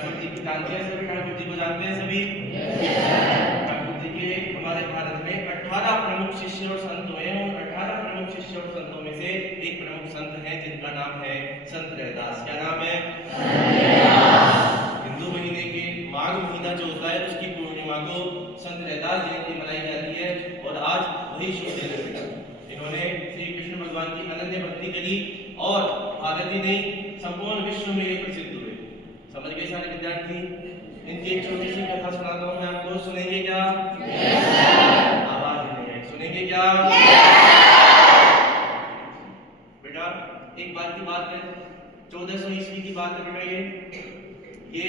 ठाकुर जी की जानते हैं सभी, ठाकुर जी को जानते हैं सभी। ठाकुर जी के हमारे भारत में 18 प्रमुख शिष्य और संत हुए हैं, और 18 प्रमुख शिष्य और संतों में से एक प्रमुख संत है जिनका नाम है संत रैदास। क्या नाम है? हिंदू महीने के माघ महीना जो होता है उसकी पूर्णिमा को संत रैदास जयंती मनाई जाती है, और आज वही शुभ दिन है। इन्होंने श्री कृष्ण भगवान की अनन्य भक्ति करी और भारत ही नहीं संपूर्ण विश्व में ये प्रसिद्ध हुए। समझ गए सारे विद्यार्थी? इनकी एक छोटी सी कथा सुनाता हूँ मैं आपको, सुनेंगे क्या? आवाज नहीं है, सुनेंगे क्या? बेटा एक बार की बात है, 1400 ईस्वी की बात है बेटा। ये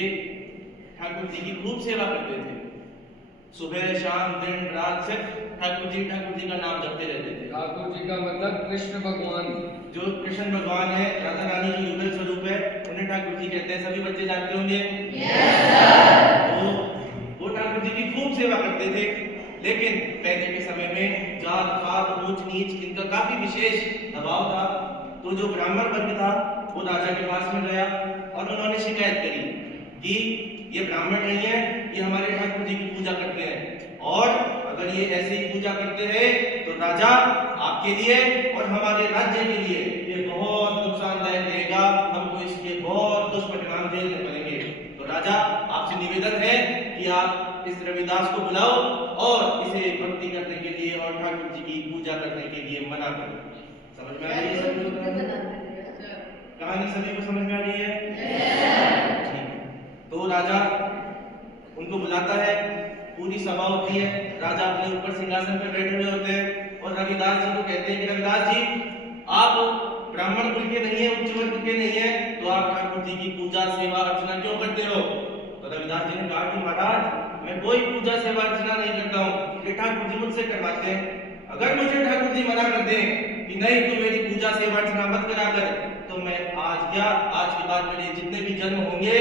ठाकुर जी की खूब सेवा करते थे, सुबह शाम दिन रात से ठाकुर जी का नाम जपते रहते थे। ठाकुर जी का मतलब कृष्ण भगवान, जो कृष्ण भगवान है, राधा रानी जो युगल स्वरूप है, उन्हें ठाकुर जी कहते हैं। सभी बच्चे जानते होंगे। तो वो ठाकुर जी की खूब सेवा करते थे, लेकिन पहले के समय में जात पात ऊंच नीच इनका काफी विशेष दबाव था। तो जो ब्राह्मण वर्ग था वो राजा के पास में गया और उन्होंने शिकायत करी कि ये ब्राह्मण नहीं है, ये हमारे ठाकुर जी की पूजा करते हैं, और अगर ये ऐसे ही पूजा करते रहे तो राजा आपके लिए और हमारे राज्य के लिए ये बहुत नुकसानदायक रहेगा, हमको इसके बहुत दुष्परिणाम झेलने पड़ेंगे। तो राजा आपसे निवेदन है कि आप इस रविदास को बुलाओ और इसे भक्ति करने के लिए और ठाकुर जी की पूजा करने के लिए मना करो। समझ में आ रही है? कहानी सभी को समझ में आ रही है? ठीक है। तो राजा उनको बुलाता है, पूरी सभा होती है, राजा अपने ऊपर सिंहासन पर बैठे हुए होते हैं और रविदास जी को कहते हैं कि रविदास जी, आप ब्राह्मण कुल के नहीं है, उच्च वर्ग के नहीं है, तो आप ठाकुर जी की पूजा सेवा अर्चना क्यों करते हो? तो रविदास जी ने कहा कि महाराज मैं कोई पूजा सेवा अर्चना नहीं करता हूँ, ये ठाकुर जी मुझसे करवाते हैं। अगर मुझे ठाकुर जी मना कर दें कि नहीं तू मेरी पूजा सेवा अर्चना मत करा कर, तो मैं आज के बाद मेरे जितने भी जन्म होंगे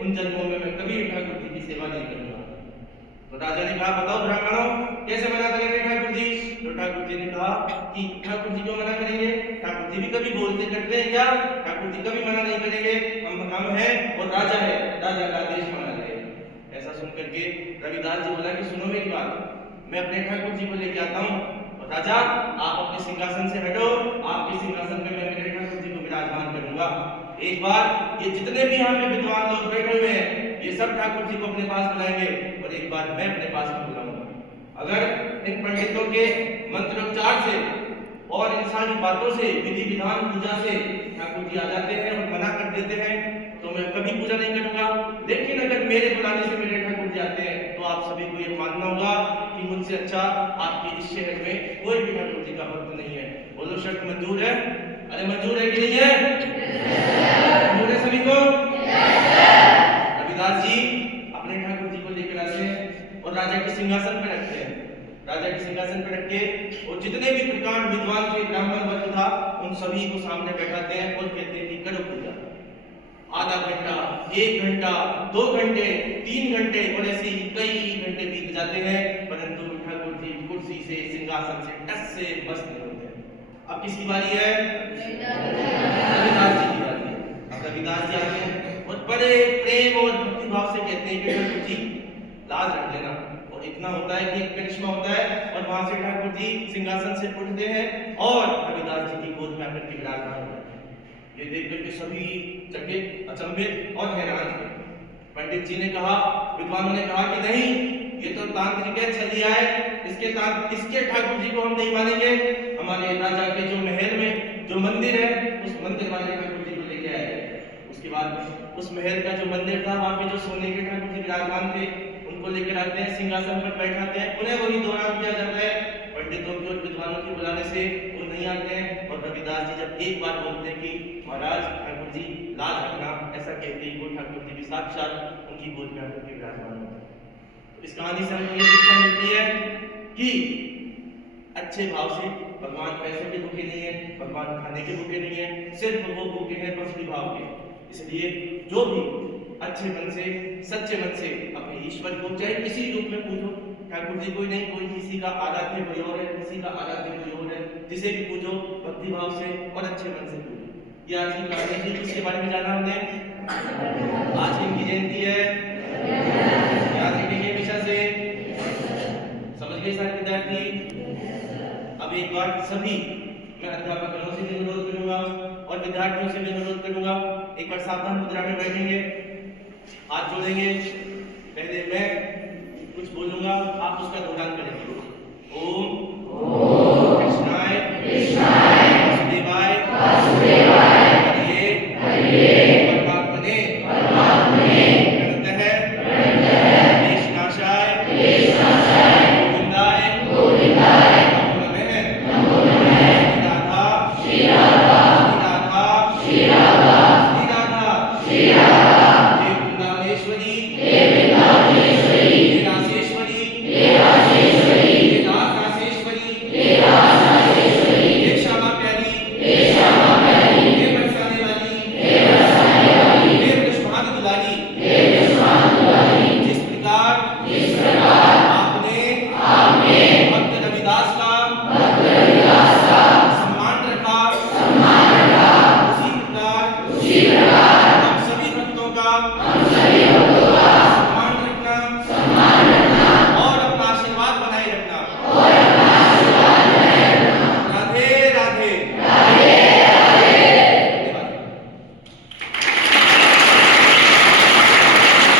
उन जन्मों में मैं कभी ठाकुर जी की सेवा नहीं करूंगा। तो राजा ने कहा बताओ ब्राह्मणों कैसे मना करेंगे ठाकुर जी? तो ठाकुर जी ने कहा कि ठाकुर जी क्यों मना करेंगे? ठाकुर जी भी कभी बोलते करते हैं क्या? ठाकुर जी कभी मना नहीं करेंगे, हम हैं और राजा है, राजा का आदेश माना जाएगा। ऐसा सुन करके रविदास जी बोला कि सुनो मेरी बात, मैं अपने ठाकुर जी को लेके आता हूँ, और राजा आप अपने सिंहासन से हटो, आपके सिंहासन पे मैं मेरे ठाकुर जी को विराजमान करूंगा। एक बार ये जितने भी यहाँ पे विद्वान लोग बैठे हुए हैं ये सब ठाकुर जी को अपने पास बुलाएंगे और एक बार मैं अपने पास में बुलाऊंगा। अगर इन पंडितों के मंत्रोच्चार से और इन सारी बातों से, विधि विधान पूजा से ठाकुर जी आ जाते हैं और मना कर देते हैं तो मैं कभी पूजा नहीं करूंगा। लेकिन अगर मेरे बुलाने से मेरे ठाकुर जी आते हैं तो आप सभी को ये मानना होगा कि मुझसे अच्छा आपके इस शहर में कोई भी ठाकुर जी का भक्त नहीं है। बोलो शर्त मंजूर है? अरे मंजूर है कि नहीं है? मंजूर है सभी को? रविदास जी अपने ठाकुर जी को लेकर आते हैं और राजा के सिंहासन पर रखते हैं। राजा के सिंहासन पर रख के और जितने भी प्रकार विद्वान के ब्राह्मण वर्ग था उन सभी को सामने बैठाते हैं और कहते हैं कि करो पूजा। आधा घंटा, 1 घंटा, 2 घंटे, 3 घंटे और ऐसे ही कई घंटे बीत जाते हैं, परंतु ठाकुर जी कुर्सी से, सिंहासन से टस से बस नहीं होते हैं। अब किसकी बारी है? रविदास जी की बारी है। अब रविदास जी आते हैं और बड़े प्रेम और भक्ति भाव से कहते हैं कि ठाकुर जी लाज रख लेना। और इतना होता है कि एक करिश्मा होता है और वहां से ठाकुर जी सिंहासन से उठते हैं और रविदास जी की गोद में आकर के विराजमान होते हैं। ये देख करके सभी चकित, अचंभित और हैरान थे। पंडित जी ने कहा, विद्वानों ने कहा कि नहीं, ये तो तांत्रिक है, छलिया है, इसके ठाकुर जी को हम नहीं मानेंगे। हमारे राजा के जो महल में जो मंदिर है उस मंदिर वाले ठाकुर जी को लेके आए। उसके बाद उस महल का जो मंदिर था वहां पे जो सोने के ठाकुर जी विराजमान थे उनको लेकर आते हैं, सिंहासन पर बैठाते हैं, उन्हें वही दोहराव किया जाता है। पंडितों की और विद्वानों के बुलाने से वो नहीं आते हैं और रविदास जी जब एक बार बोलते हैं कि महाराज ठाकुर जी लाज रखना, ऐसा कहते ही वो ठाकुर जी भी साक्षात उनकी गोद में आकर के विराजमान होते हैं। तो इस कहानी से हमें ये शिक्षा मिलती है कि अच्छे भाव से, भगवान पैसे के भूखे नहीं है, भगवान खाने के भूखे नहीं है, सिर्फ वो भूखे हैं भक्ति भाव के। इसलिए जो भी अच्छे मन से, सच्चे मन से अपने ईश्वर को चाहे किसी रूप में पूजो, ठाकुर जी कोई नहीं, कोई किसी का आराध्य कोई और है, किसी का आराध्य कोई और है, जिसे भी पूजो भक्ति भाव से और अच्छे मन से पूजो। ये आज की कहानी थी, किसके बारे में जाना हमने? आज इनकी जयंती है, याद रखेंगे हमेशा से। समझ गए सारे विद्यार्थी? अब एक बार सभी, मैं अध्यापकों से भी अनुरोध करूंगा और विद्यार्थियों से भी अनुरोध करूंगा, एक बार सावधान मुद्रा में बैठेंगे, हाथ जोड़ेंगे। पहले मैं कुछ बोलूंगा, आप उसका दोहरान करेंगे। ओम